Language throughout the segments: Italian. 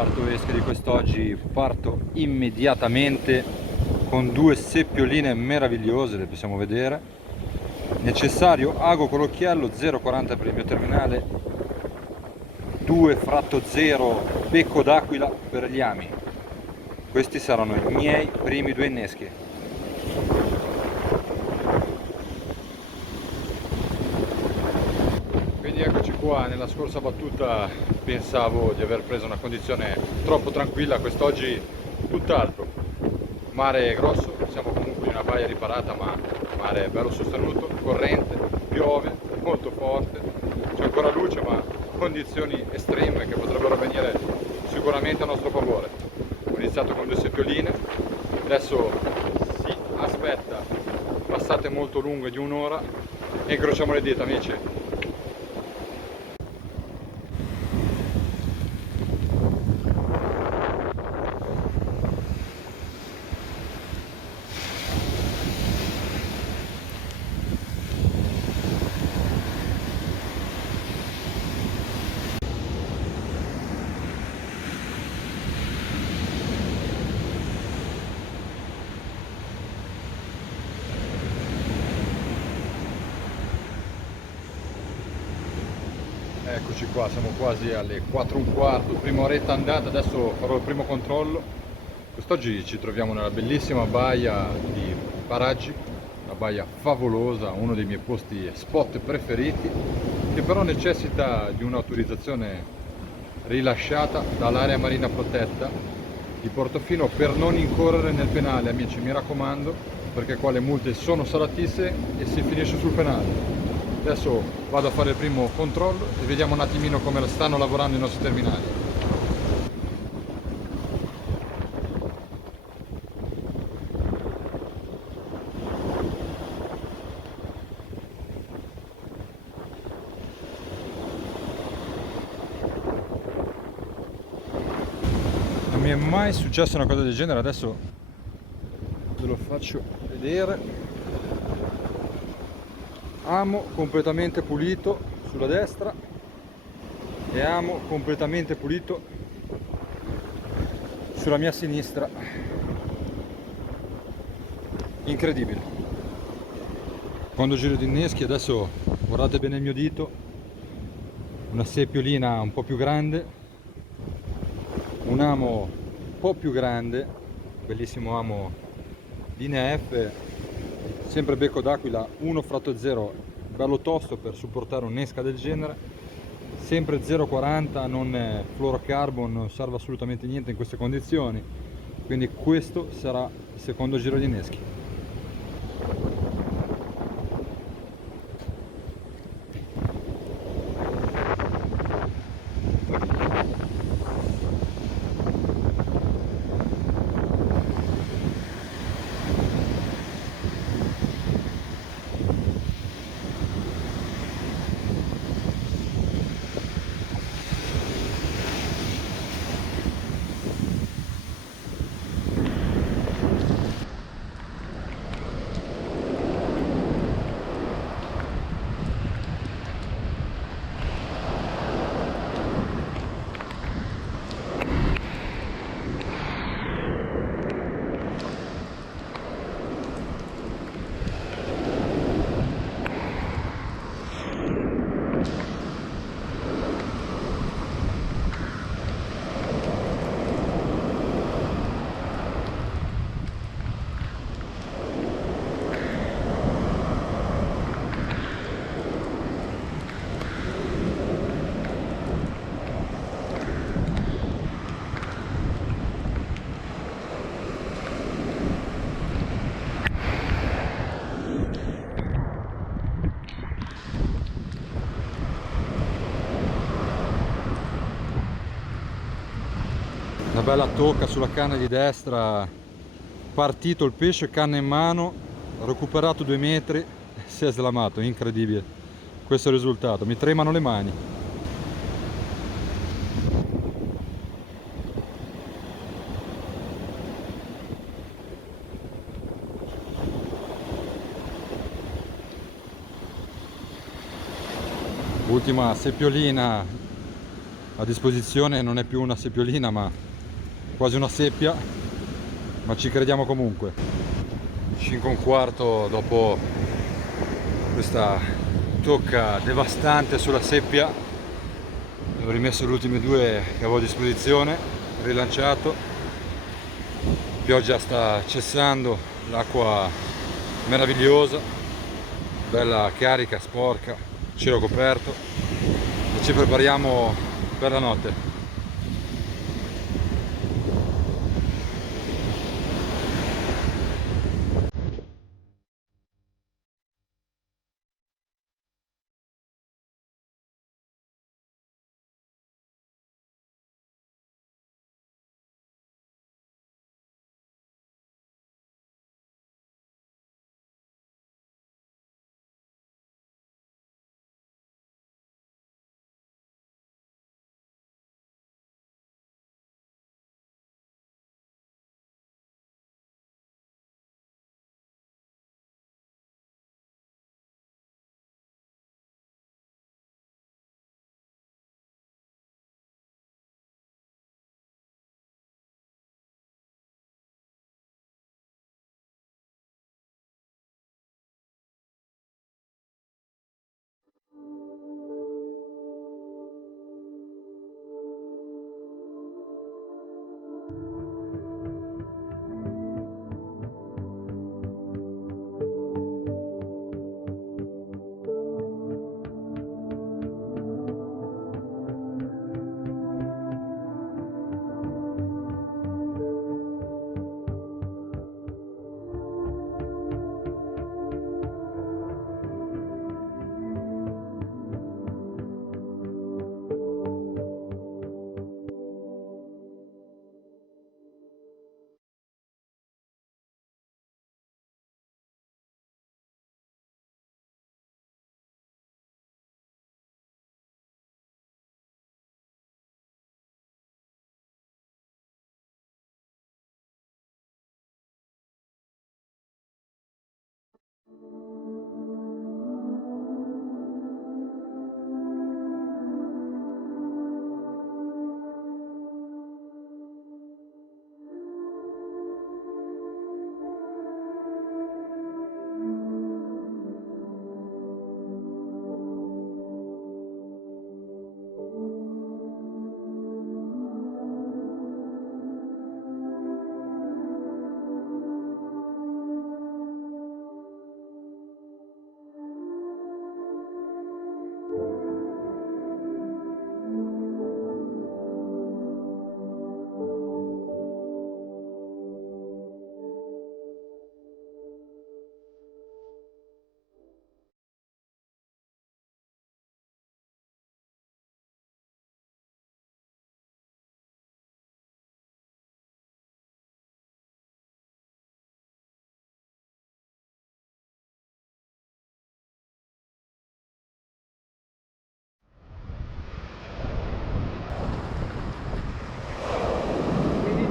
parto esche di quest'oggi, parto immediatamente con due seppioline meravigliose, le possiamo vedere. Necessario ago con l'occhiello, 0,40 per il mio terminale, 2 fratto 0 becco d'aquila per gli ami. Questi saranno i miei primi due inneschi. Quindi eccoci qua. Nella scorsa battuta pensavo di aver preso una condizione troppo tranquilla, quest'oggi tutt'altro. Mare grosso, siamo comunque in una baia riparata, ma il mare è bello sostenuto, corrente, piove molto forte, c'è ancora luce, ma condizioni estreme che potrebbero venire sicuramente a nostro favore. Ho iniziato con due seppioline, adesso si aspetta passate molto lunghe di un'ora e incrociamo le dita, amici. Eccoci qua, siamo quasi alle 4 e un quarto, prima oretta andata, adesso farò il primo controllo. Quest'oggi ci troviamo nella bellissima baia di Paraggi, una baia favolosa, uno dei miei posti spot preferiti, che però necessita di un'autorizzazione rilasciata dall'area marina protetta di Portofino per non incorrere nel penale, amici, mi raccomando, perché qua le multe sono salatissime e si finisce sul penale. Adesso vado a fare il primo controllo e vediamo un attimino come stanno lavorando i nostri terminali. Non mi è mai successa una cosa del genere, adesso ve lo faccio vedere. Amo completamente pulito sulla destra e amo completamente pulito sulla mia sinistra. Incredibile. Quando giro di inneschi, adesso guardate bene il mio dito, una seppiolina un po' più grande, un amo un po' più grande, bellissimo amo linea F, sempre becco d'aquila 1 fratto 0, bello tosto per supportare un'esca del genere, sempre 0,40, non fluorocarbon, non serve assolutamente niente in queste condizioni, quindi questo sarà il secondo giro di inneschi. Una bella tocca sulla canna di destra, partito il pesce, canna in mano, recuperato 2 metri, si è slamato, incredibile. Questo è il risultato, mi tremano le mani. Ultima seppiolina a disposizione non è più una seppiolina ma quasi una seppia, ma ci crediamo comunque. 5:15 dopo questa tocca devastante sulla seppia, ho rimesso gli ultimi due che avevo a disposizione, rilanciato, la pioggia sta cessando, l'acqua meravigliosa, bella carica, sporca, cielo coperto e ci prepariamo per la notte.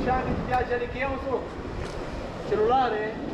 Anni di viaggio che io uso cellulare.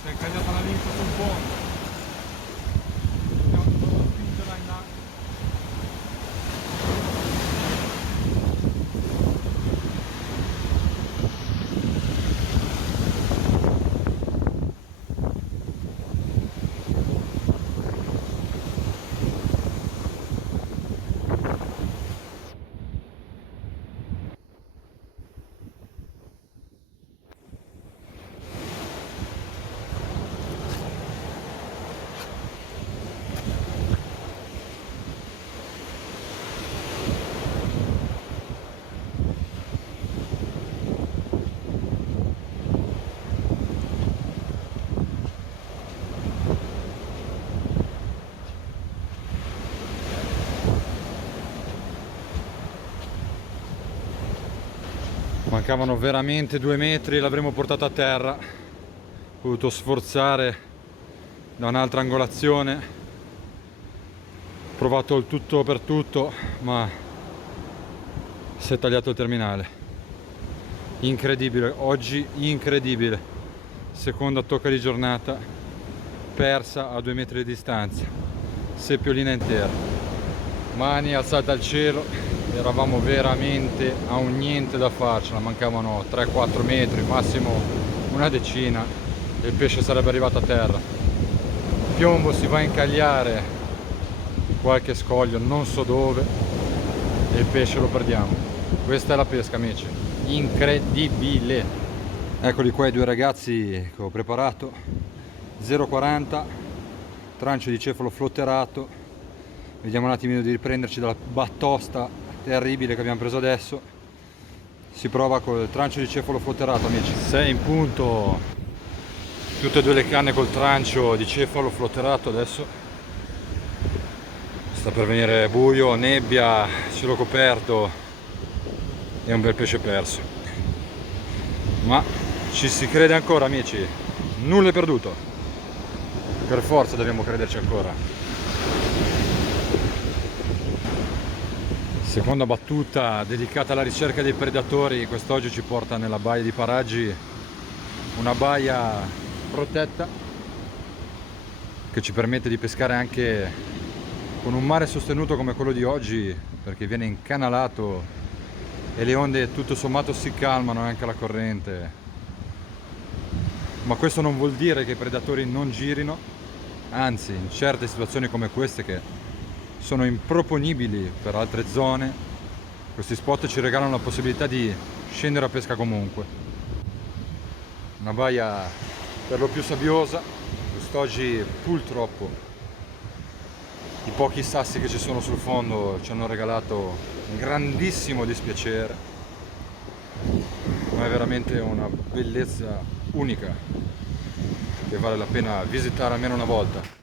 Si è incagliata la linfa sul fondo. Dobbiamo solo spingerla in là. Mancavano veramente 2 metri e l'avremmo portata a terra. Ho dovuto sforzare da un'altra angolazione. Ho provato il tutto per tutto, ma si è tagliato il terminale. Incredibile, oggi incredibile. Seconda tocca di giornata, persa a 2 metri di distanza. Seppiolina intera. Mani alzate al cielo. Eravamo veramente a un niente da farcela, mancavano 3-4 metri, massimo una decina e il pesce sarebbe arrivato a terra. Il piombo si va a incagliare qualche scoglio, non so dove, e il pesce lo perdiamo. Questa è la pesca, amici, incredibile. Eccoli qua i due ragazzi che ho preparato, 0,40, trancio di cefalo flotterato. Vediamo un attimino di riprenderci dalla battosta terribile che abbiamo preso adesso. Si prova col trancio di cefalo flotterato, amici. 6 in punto, tutte e due le canne col trancio di cefalo flotterato. Adesso sta per venire buio, nebbia, cielo coperto e un bel pesce perso, ma ci si crede ancora, amici, nulla è perduto, per forza dobbiamo crederci ancora. Seconda battuta dedicata alla ricerca dei predatori. Quest'oggi ci porta nella baia di Paraggi, una baia protetta che ci permette di pescare anche con un mare sostenuto come quello di oggi, perché viene incanalato e le onde tutto sommato si calmano, anche la corrente. Ma questo non vuol dire che i predatori non girino, anzi, in certe situazioni come queste, che sono improponibili per altre zone, questi spot ci regalano la possibilità di scendere a pesca comunque. Una baia per lo più sabbiosa, quest'oggi purtroppo i pochi sassi che ci sono sul fondo ci hanno regalato un grandissimo dispiacere, ma è veramente una bellezza unica che vale la pena visitare almeno una volta.